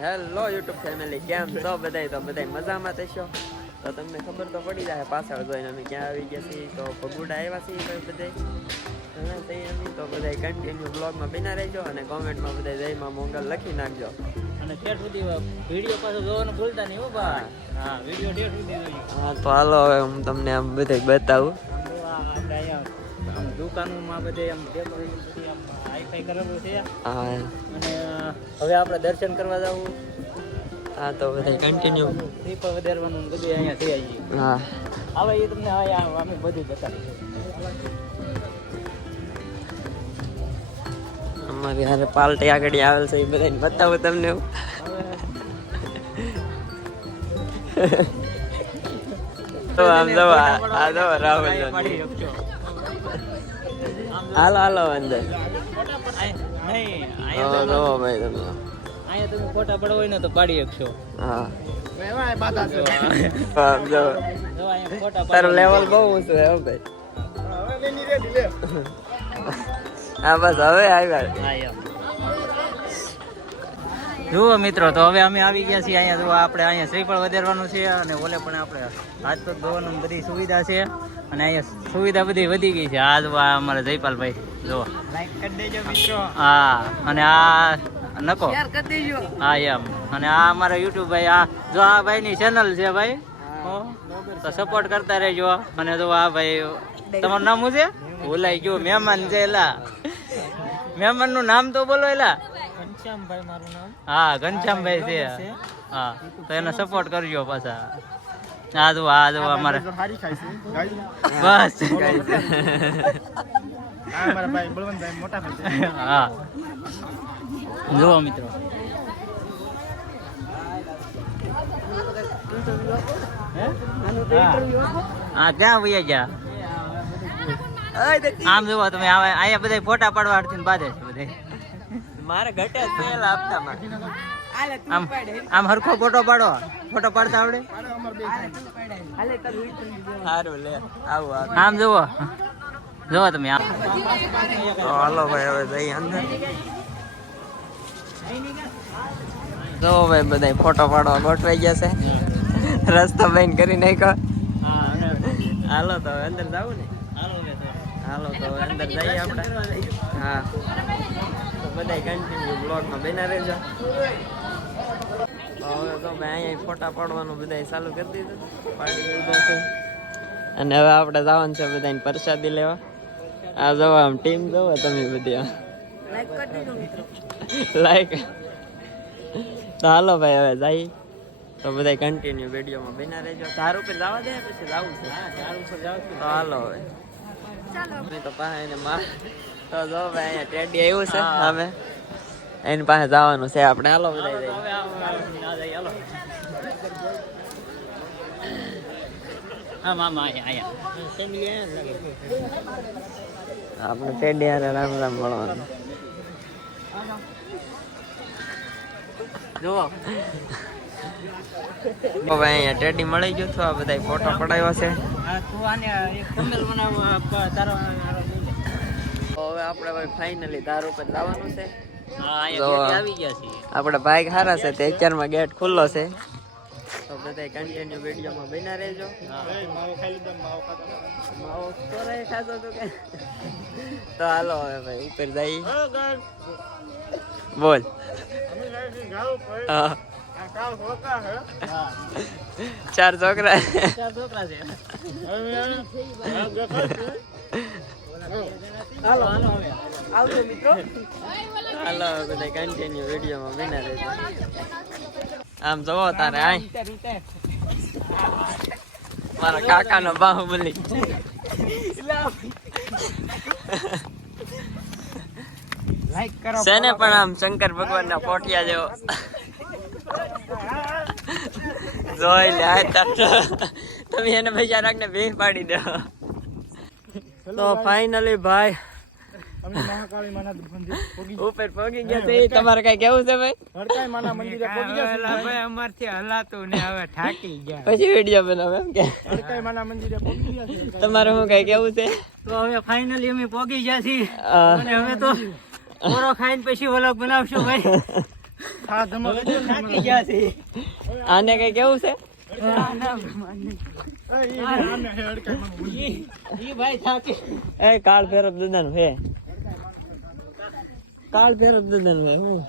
Hello YouTube family, કેમ છો બધાય? તો બધાય મજામાં થશો તો તમને ખબર તો પડી જાય પાછળ જોઈને અમે ક્યાં આવી ગયા છીએ. તો પગુડા આવ્યા છીએ બધાય તો બધાય કન્ટિન્યુ બ્લોગમાં બના રહેજો અને કોમેન્ટમાં બધાય જય માં મોંગલ લખી નાખજો. અને ઠેઠ સુધી વિડીયો પાછો જોવાનું ભૂલતા નહીં હો ભાઈ. હા, વિડીયો ઠેઠ સુધી જોજો. હા, તો હાલો હવે હું તમને આમ બધાય બતાવું. આપણે અહીંયા દુકાનોમાં બધે આમ ડેકોરેશન બધી આમ હાઈફાઈ કરેલું છે. હા, અને હવે આપણે દર્શન કરવા જવું. હા, તો બધાય કન્ટિન્યુ શ્રીફળ વધારવાનું બધું અહીંયા થઈ આવીએ. હા, હવે એ તમને અહીંયા અમે બધું બતાવીશું. અમારી હારે પાલટી આગળ આવેલ છે એ બધાને બતાવું તમને હું. તો આમ જો આ જો રાહુલ હાલો હાલો અંદર. અહીંયા જો ભાઈ તમે તમે ફોટા પડો હોય ને તો પાડી શકશો. હા, જો અહીંયા ફોટા તારું લેવલ બહુ ઊંચું છે હો ભાઈ. હા, બસ હવે આવ્યા. જુઓ મિત્રો, તો હવે અમે આવી ગયા છીએ અહીંયા. જુઓ આપણે અહીંયા શ્રીફળ વધારવાનું છે અને ઓલે પણ આપણે હાથ પગ ધોવાનું બધી સુવિધા છે. અને અહીંયા સુવિધા બધી વધી ગઈ છે. આ જુઓ અમારા જયપાલભાઈ જુઓ લાઈક કરી દેજો મિત્રો. હા, અને આ નકો હા એમ. અને આ અમારા યુટ્યુબ ભાઈ, આ જો આ ભાઈની ચેનલ છે ભાઈ, તો સપોર્ટ કરતા રહેજો. અને જો આ ભાઈ તમારું નામ શું છે? ભૂલાઈ ગયું. મહેમાન છે એલા, મહેમાન નું નામ તો બોલો એલા. ઘનશ્યામભાઈ મારું નામ. હા, ઘનશ્યામભાઈ છે. હા, તો એને સપોર્ટ કરજો પાછા. આ જો અમારે બસ હા જુઓ મિત્રો. હા, ક્યાં વયા ગયા? આમ જુઓ તમે, અહીંયા બધા ફોટા પાડવા બાંધે છે બધે. મારે ઘટે તેલ આપતા આમ આમ હરખો ફોટો પાડો. ફોટો પાડતા આવડે? સારું લે આવું. આમ જુઓ જુઓ તમે. આમ તો હાલો ભાઈ હવે જઈ અંદર. જો ભાઈ બધા ફોટો પાડવા ગોઠવાઈ ગયા છે. રસ્તા બંધ કરી નાખ્યો. હાલો તો હવે અંદર જાવું ને. હાલો તો હવે અંદર જઈએ આપણે. હા, તો બધા કન્ટિન્યુ બ્લોગમાં બના રહેજો. હવે તો ભાઈ અહીંયા ફોટા પાડવાનું બધા ચાલુ કરી દીધું, પાડી દીધું છે. અને હવે આપણે જવાનું છે બધાને પ્રસાદી લેવા. આ જવા આમ ટીમ જોવો તમે બધી લાઈક. તો હાલો ભાઈ હવે જઈએ. તો બધા કન્ટિન્યુ વિડીયોમાં બના રહેજો. ધાર ઉપર જવા દે પછી જવું છે. તો હાલો હવે તો પાસે એને તો જો ભાઈ અહીંયા ટેડી આવ્યું છે અમે એની પાસે જવાનું છે આપણે. હાલો બધા આપણે ટેડી હારે રામ રામ મળવાનું. જુઓ ભાઈ અહીંયા ટેડી મળી ગયું હતું. આ બધા ફોટો પડાવ્યો છે. હવે આપણે ભાઈ ફાઇનલી ધાર ઉપર જવાનું છે. આપણે બાઈક સારા છે તે અત્યારમાં ગેટ ખુલ્લો છે. તો બધા કન્ટિન્યુ વિડીયોમાં બના રહેજો. તો હાલો હવે ભાઈ ઉપર જઈએ. બોલ. હા, 4 છોકરા છે. હાલો બધા કન્ટિન્યુ વિડીયોમાં બના રહેજો. આમ જોવો તારે આય મારા કાકાનો બાહુબલી. છે ને પણ આમ શંકર ભગવાન ના પોટિયા જેવો. જોઈ લે તમે એને બિચારા ને ભેગ પાડી દો. તો ફાઇનલી ભાઈ ઉપર પહોંચી ગયા છે. તમારે કઈ કેવું છે ભાઈ? અમારથી હલાતું ને હવે થાકી ગયા. પછી વિડીયો બનાવે એમ કે તમારે શું કઈ કેવું છે? તો હવે ફાઇનલી અમે પહોંચી ગયા છીએ. અને હવે તો ઓરો ખાઈને પછી વ્લોગ બનાવશું ભાઈ. થાકી ગયા છે આને કઈ કેવું છે ઈ ભાઈ થાકી એ કાળ ફેરબ દાદાનું હે કાળ ફેરબ દાદાનું હે હું